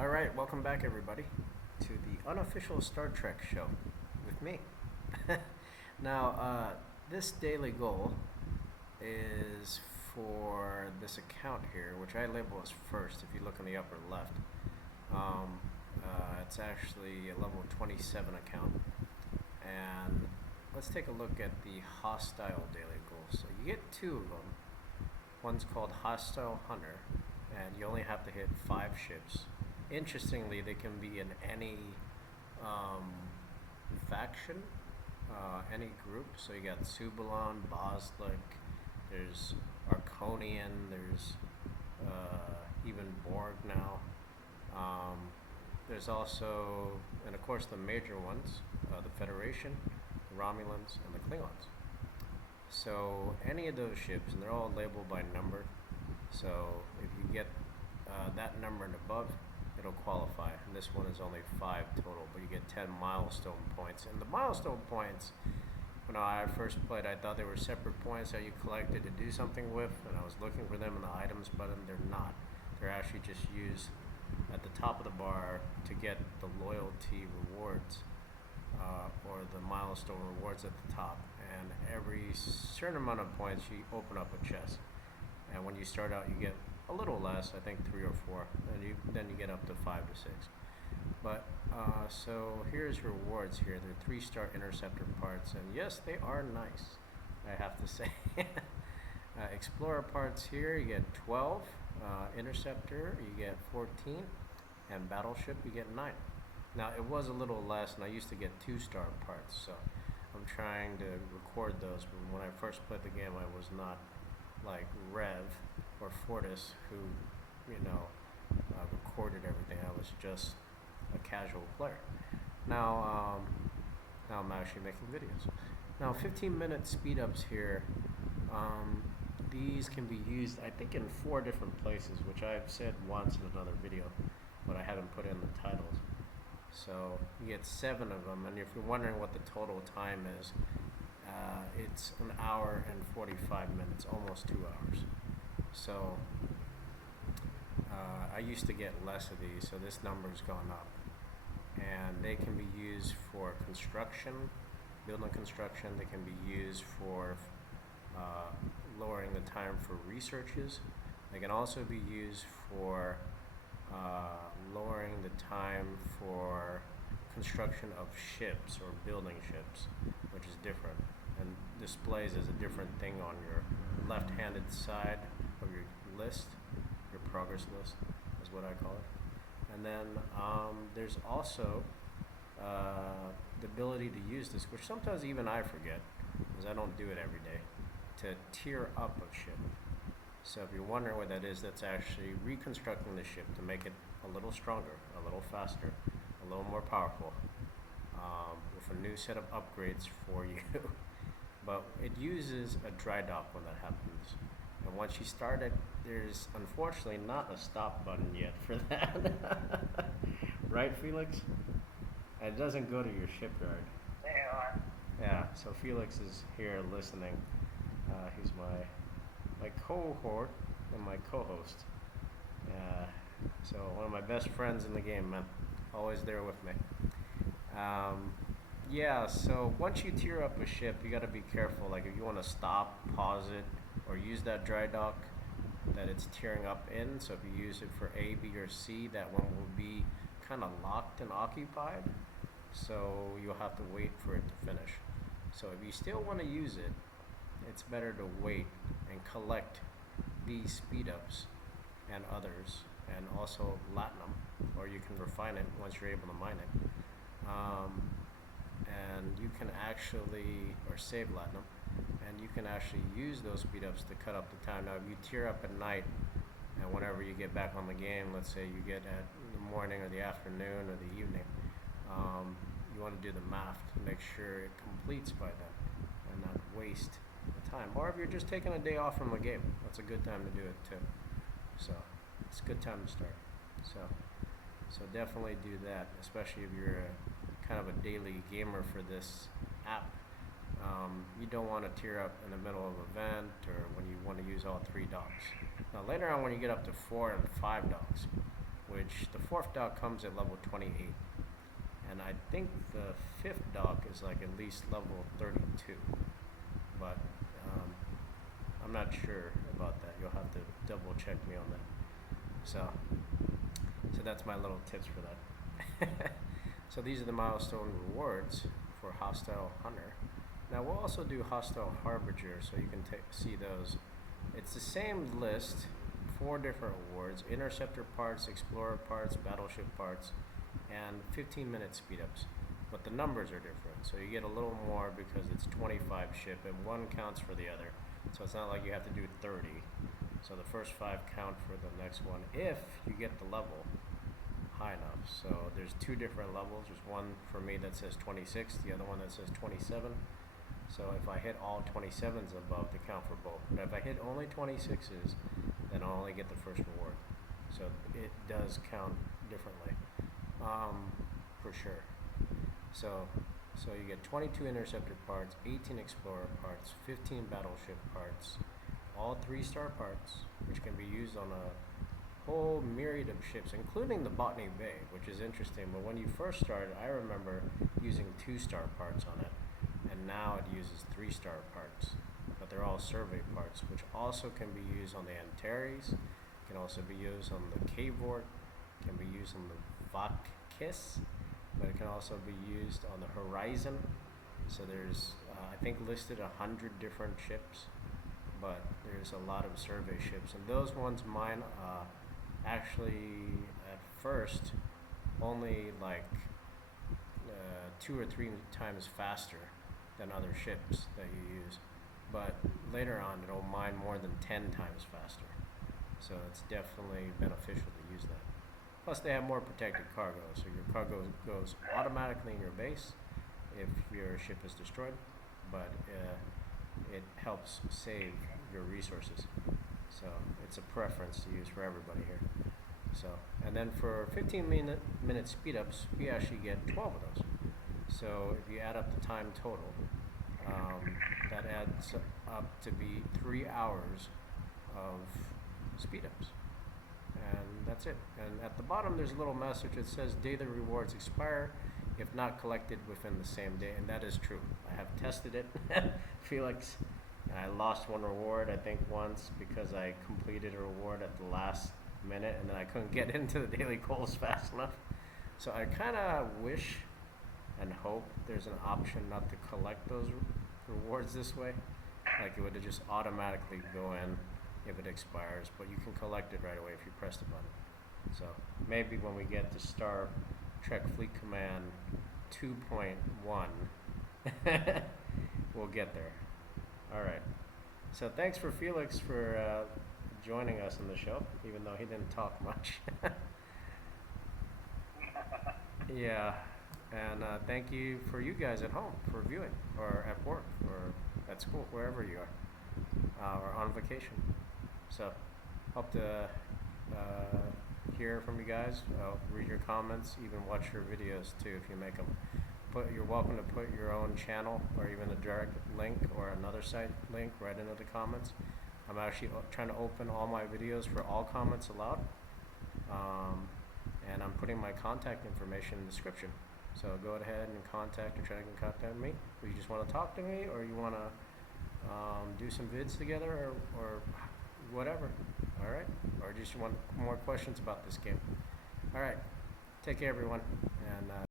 Alright, welcome back everybody to the unofficial Star Trek show with me. Now, this daily goal is for this account here, which I label as first if you look in the upper left. It's actually a level 27 account. And let's take a look at the hostile daily goal. So you get two of them. One's called Hostile Hunter, and you only have to hit 5 ships. Interestingly, they can be in any faction, any group. So you got Subalon, Boslik, there's Arconian, there's even Borg now. There's also, and of course the major ones, the Federation, the Romulans, and the Klingons. So any of those ships, and they're all labeled by number. So if you get that number and above, it'll qualify. And this one is only 5 total, but you get 10 milestone points. And the milestone points, when I first played, I thought they were separate points that you collected to do something with, and I was looking for them in the items button. They're not. They're actually just used at the top of the bar to get the loyalty rewards, or the milestone rewards at the top. And every certain amount of points, you open up a chest. And when you start out, you get a little less, I think 3 or 4, and then you get up to 5 to 6. But so here's your rewards here. They're 3-star interceptor parts, and yes, they are nice, I have to say. Explorer parts here, you get 12. Interceptor, you get 14, and battleship, you get 9. Now it was a little less, and I used to get 2-star parts, so I'm trying to record those. But when I first played the game, I was not like Rev or Fortis, who recorded everything. I was just a casual player. Now I'm actually making videos. Now 15-minute speed ups here. These can be used, I think, in 4 different places, which I've said once in another video, but I haven't put in the titles. So you get 7 of them, and if you're wondering what the total time is, it's 1 hour and 45 minutes, almost 2 hours. So I used to get less of these, so this number's gone up. And they can be used for construction, building construction. They can be used for lowering the time for researches. They can also be used for lowering the time for construction of ships or building ships, which is different and displays as a different thing on your left-handed side of your list, your progress list is what I call it. And then there's also the ability to use this, which sometimes even I forget, because I don't do it every day, to tier up a ship. So if you're wondering what that is, that's actually reconstructing the ship to make it a little stronger, a little faster, a little more powerful, with a new set of upgrades for you. But it uses a dry dock when that happens. And once you start it, there's unfortunately not a stop button yet for that. Right, Felix? And it doesn't go to your shipyard. Yeah, so Felix is here listening. He's my cohort and my co-host. So one of my best friends in the game, man. Always there with me. Yeah, so once you tier up a ship, you got to be careful. Like if you want to stop, pause it, or use that dry dock that it's tearing up in. So if you use it for A, B, or C, that one will be kind of locked and occupied. So you'll have to wait for it to finish. So if you still want to use it, it's better to wait and collect these speed ups and others, and also latinum, or you can refine it once you're able to mine it. And you can actually, or save latinum, and you can actually use those speed ups to cut up the time. Now if you tier up at night, and whenever you get back on the game, let's say you get at the morning or the afternoon or the evening, you want to do the math to make sure it completes by then and not waste the time. Or if you're just taking a day off from the game, that's a good time to do it too. So it's a good time to start. So definitely do that, especially if you're kind of a daily gamer for this app. You don't want to tier up in the middle of an event or when you want to use all 3 docks. Now later on, when you get up to 4 and 5 docks, which the 4th dock comes at level 28. And I think the 5th dock is like at least level 32. But I'm not sure about that. You'll have to double check me on that. So that's my little tips for that. So these are the milestone rewards for Hostile Hunter. Now we'll also do Hostile Harbinger, so you can see those. It's the same list, 4 different awards: Interceptor parts, Explorer parts, Battleship parts, and 15-minute speed-ups. But the numbers are different, so you get a little more because it's 25 ship, and 1 counts for the other. So it's not like you have to do 30. So the first 5 count for the next one if you get the level high enough. So there's 2 different levels. There's one for me that says 26, the other one that says 27. So if I hit all 27s above, they count for both. But if I hit only 26s, then I'll only get the first reward. So it does count differently, for sure. So you get 22 Interceptor parts, 18 Explorer parts, 15 Battleship parts, all 3-star parts, which can be used on a whole myriad of ships, including the Botany Bay, which is interesting. But when you first started, I remember using 2-star parts on it, and now it uses 3-star parts. But they're all survey parts, which also can be used on the Antares, can also be used on the Kavort, can be used on the Vakis, but it can also be used on the Horizon. So there's, I think, listed 100 different ships, but there's a lot of survey ships, and those ones mine actually at first only like 2 or 3 times faster than other ships that you use, but later on it'll mine more than 10 times faster. So it's definitely beneficial to use that. Plus they have more protected cargo, so your cargo goes automatically in your base if your ship is destroyed, but it helps save your resources. So it's a preference to use for everybody here. So, and then for 15-minute speed-ups, we actually get 12 of those. So if you add up the time total, that adds up to be 3 hours of speed-ups. And that's it. And at the bottom there's a little message that says daily rewards expire if not collected within the same day, and that is true. I have tested it, Felix, and I lost 1 reward, I think once, because I completed a reward at the last minute, and then I couldn't get into the daily goals fast enough. So I kind of wish and hope there's an option not to collect those rewards this way. Like it would just automatically go in if it expires, but you can collect it right away if you press the button. So maybe when we get to StarTrek FleetCommand 2.1, we'll get there. All right. So thanks for Felix for joining us in the show, even though he didn't talk much. Yeah. And thank you for you guys at home for viewing, or at work, or at school, wherever you are, or on vacation. So hope to hear from you guys. I'll read your comments, even watch your videos too if you make them. You're welcome to put your own channel or even a direct link or another site link right into the comments. I'm actually trying to open all my videos for all comments allowed, and I'm putting my contact information in the description. So go ahead and contact or try to contact me. Or you just want to talk to me, or you want to do some vids together, or whatever. All right, or just want more questions about this game. All right, take care, everyone, and